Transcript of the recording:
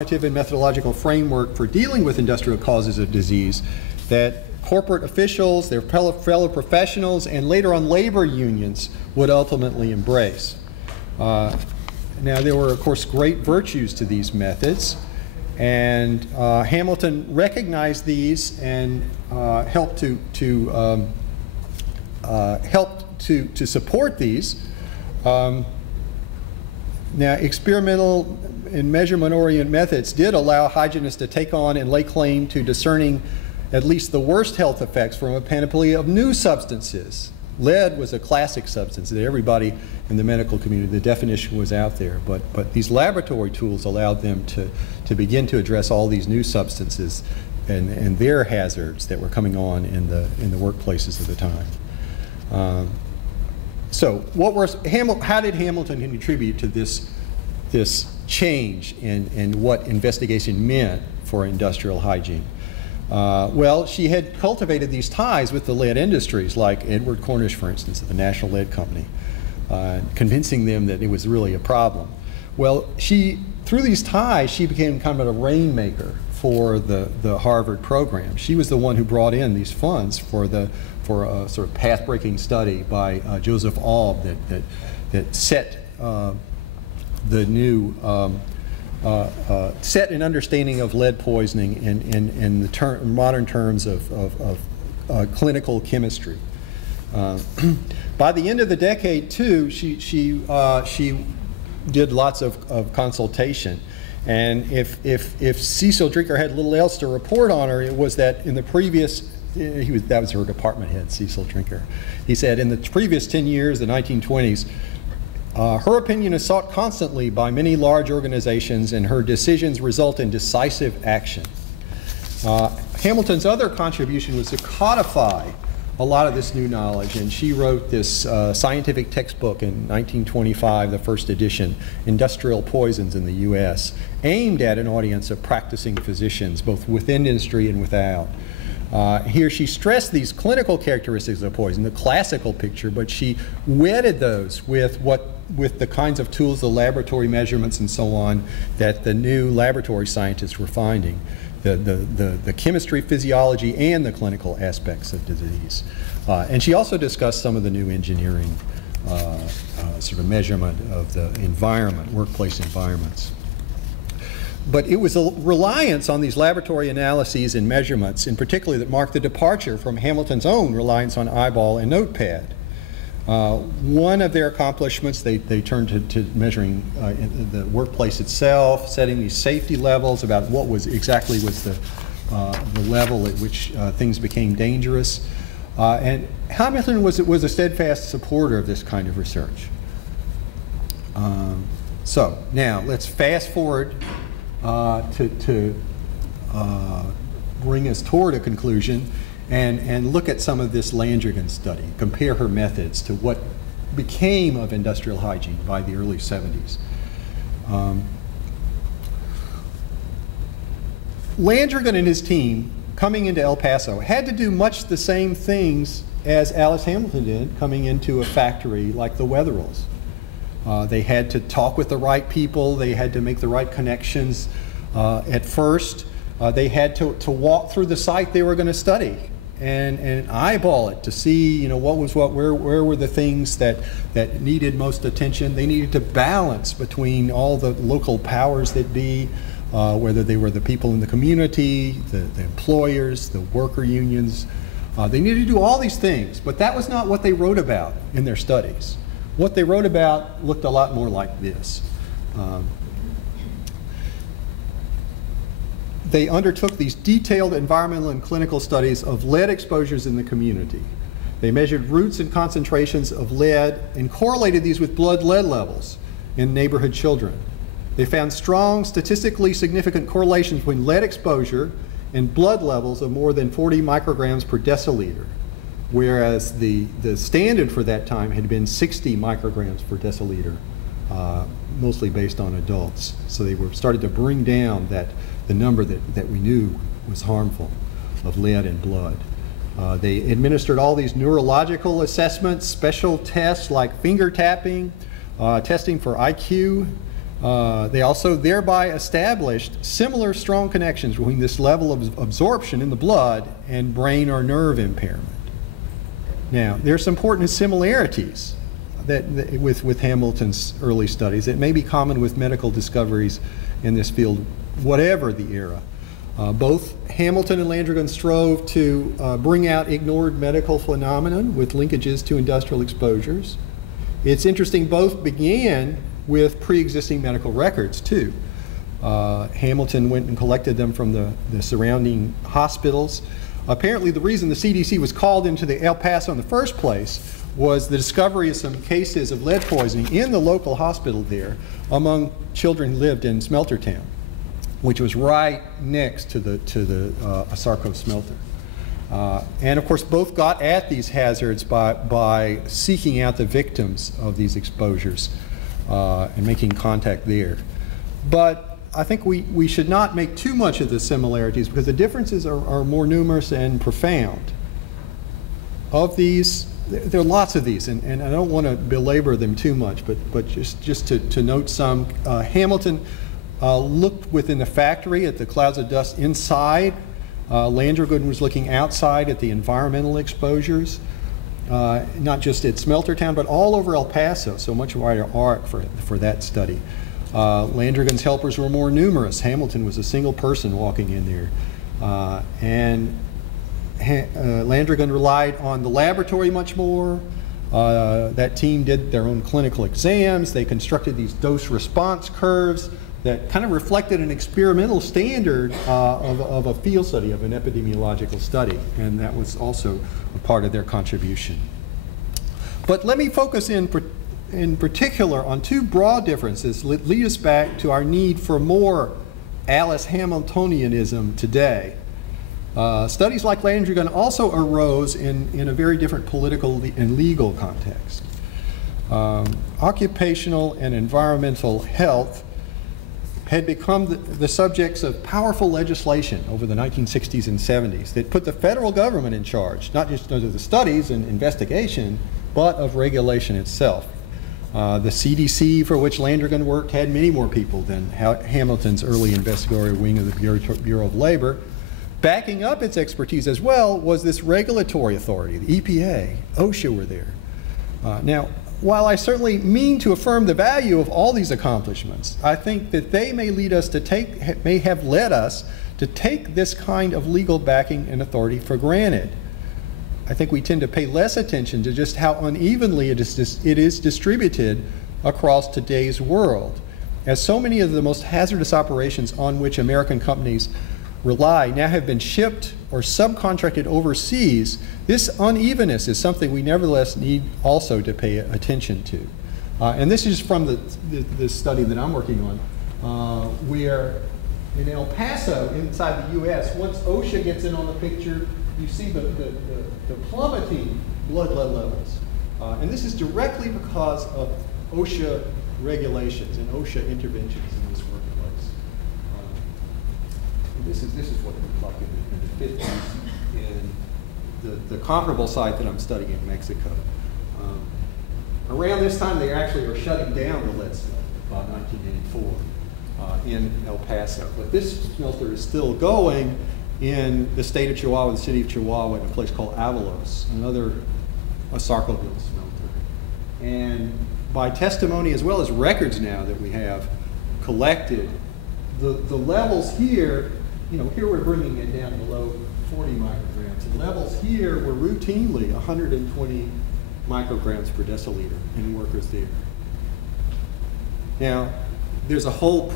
normative and methodological framework for dealing with industrial causes of disease that corporate officials, their fellow professionals, and later on labor unions would ultimately embrace. Now, there were, of course, great virtues to these methods, and Hamilton recognized these and helped to support these. Now, experimental and measurement-oriented methods did allow hygienists to take on and lay claim to discerning at least the worst health effects from a panoply of new substances. Lead was a classic substance that everybody in the medical community, the definition was out there, but these laboratory tools allowed them to begin to address all these new substances and their hazards that were coming on in the workplaces of the time. So how did Hamilton contribute to this change in what investigation meant for industrial hygiene? Well, she had cultivated these ties with the lead industries, like Edward Cornish, for instance, at the National Lead Company, convincing them that it was really a problem. Well, through these ties, she became kind of a rainmaker for the Harvard program. She was the one who brought in these funds for a sort of path-breaking study by Joseph Alb that set the new set an understanding of lead poisoning in the modern terms of clinical chemistry. By the end of the decade, too, she did lots of consultation. And if Cecil Drinker had little else to report on her, it was that in the previous, that was her department head, Cecil Drinker. He said, in the previous 10 years, the 1920s, her opinion is sought constantly by many large organizations, and her decisions result in decisive action. Hamilton's other contribution was to codify a lot of this new knowledge, and she wrote this scientific textbook in 1925, the first edition, Industrial Poisons in the U.S., aimed at an audience of practicing physicians, both within industry and without. Here she stressed these clinical characteristics of poison, the classical picture, but she wedded those with the kinds of tools, the laboratory measurements and so on, that the new laboratory scientists were finding, the chemistry, physiology, and the clinical aspects of disease. And she also discussed some of the new engineering sort of measurement of the environment, workplace environments. But it was a reliance on these laboratory analyses and measurements, in particular, that marked the departure from Hamilton's own reliance on eyeball and notepad. One of their accomplishments, they turned to measuring the workplace itself, setting these safety levels about what was exactly the level at which things became dangerous. And Hamilton was a steadfast supporter of this kind of research. So now let's fast forward to bring us toward a conclusion and look at some of this Landrigan study, compare her methods to what became of industrial hygiene by the early 70s. Landrigan and his team, coming into El Paso, had to do much the same things as Alice Hamilton did coming into a factory like the Wetherells. They had to talk with the right people, they had to make the right connections at first. They had to walk through the site they were going to study and eyeball it to see, what was what, where were the things that needed most attention. They needed to balance between all the local powers that be, whether they were the people in the community, the employers, the worker unions. They needed to do all these things, but that was not what they wrote about in their studies. What they wrote about looked a lot more like this. They undertook these detailed environmental and clinical studies of lead exposures in the community. They measured routes and concentrations of lead and correlated these with blood lead levels in neighborhood children. They found strong, statistically significant correlations between lead exposure and blood levels of more than 40 micrograms per deciliter, whereas the standard for that time had been 60 micrograms per deciliter, mostly based on adults. So they started to bring down the number that we knew was harmful of lead in blood. They administered all these neurological assessments, special tests like finger tapping, testing for IQ, They also thereby established similar strong connections between this level of absorption in the blood and brain or nerve impairment. Now, there's important similarities with Hamilton's early studies that may be common with medical discoveries in this field, whatever the era. Both Hamilton and Landrigan strove to bring out ignored medical phenomenon with linkages to industrial exposures. It's interesting, both began with pre-existing medical records too. Hamilton went and collected them from the surrounding hospitals. Apparently the reason the CDC was called into the El Paso in the first place was the discovery of some cases of lead poisoning in the local hospital there among children who lived in Smeltertown, which was right next to the Asarco smelter. And of course, both got at these hazards by seeking out the victims of these exposures and making contact there. But I think we should not make too much of the similarities, because the differences are more numerous and profound. Of these, there are lots of these, and I don't want to belabor them too much, but just to note some. Hamilton looked within the factory at the clouds of dust inside. Landrigan was looking outside at the environmental exposures, not just at Smeltertown, but all over El Paso, so much wider arc for that study. Landrigan's helpers were more numerous. Hamilton was a single person walking in there. And Landrigan relied on the laboratory much more. That team did their own clinical exams. They constructed these dose response curves that kind of reflected an experimental standard of a field study, of an epidemiological study, and that was also a part of their contribution. But let me focus in particular on two broad differences that lead us back to our need for more Alice Hamiltonianism today. Studies like Landrigan also arose in a very different political and legal context. Occupational and environmental health had become the subjects of powerful legislation over the 1960s and 70s that put the federal government in charge, not just of the studies and investigation, but of regulation itself. The CDC, for which Landrigan worked, had many more people than Hamilton's early investigatory wing of the Bureau of Labor. Backing up its expertise as well was this regulatory authority, the EPA. OSHA were there. Now, while I certainly mean to affirm the value of all these accomplishments, I think that they may have led us to take this kind of legal backing and authority for granted. I think we tend to pay less attention to just how unevenly it is distributed across today's world, as so many of the most hazardous operations on which American companies rely now have been shipped or subcontracted overseas. This unevenness is something we nevertheless need also to pay attention to. And this is from the study that I'm working on, where in El Paso, inside the US, once OSHA gets in on the picture, you see the plummeting blood lead levels. And this is directly because of OSHA regulations and OSHA interventions in this workplace. This is what it looked like in the 50s in the comparable site that I'm studying in Mexico. Around this time, they actually are shutting down the lead smelter, about 1984, in El Paso. But this smelter is still going in the state of Chihuahua, the city of Chihuahua, in a place called Avalos, another Asarco-built smelter. And by testimony, as well as records now that we have collected, the levels here, here we're bringing it down below 40 micrograms. The levels here were routinely 120 micrograms per deciliter in workers there. Now, there's a whole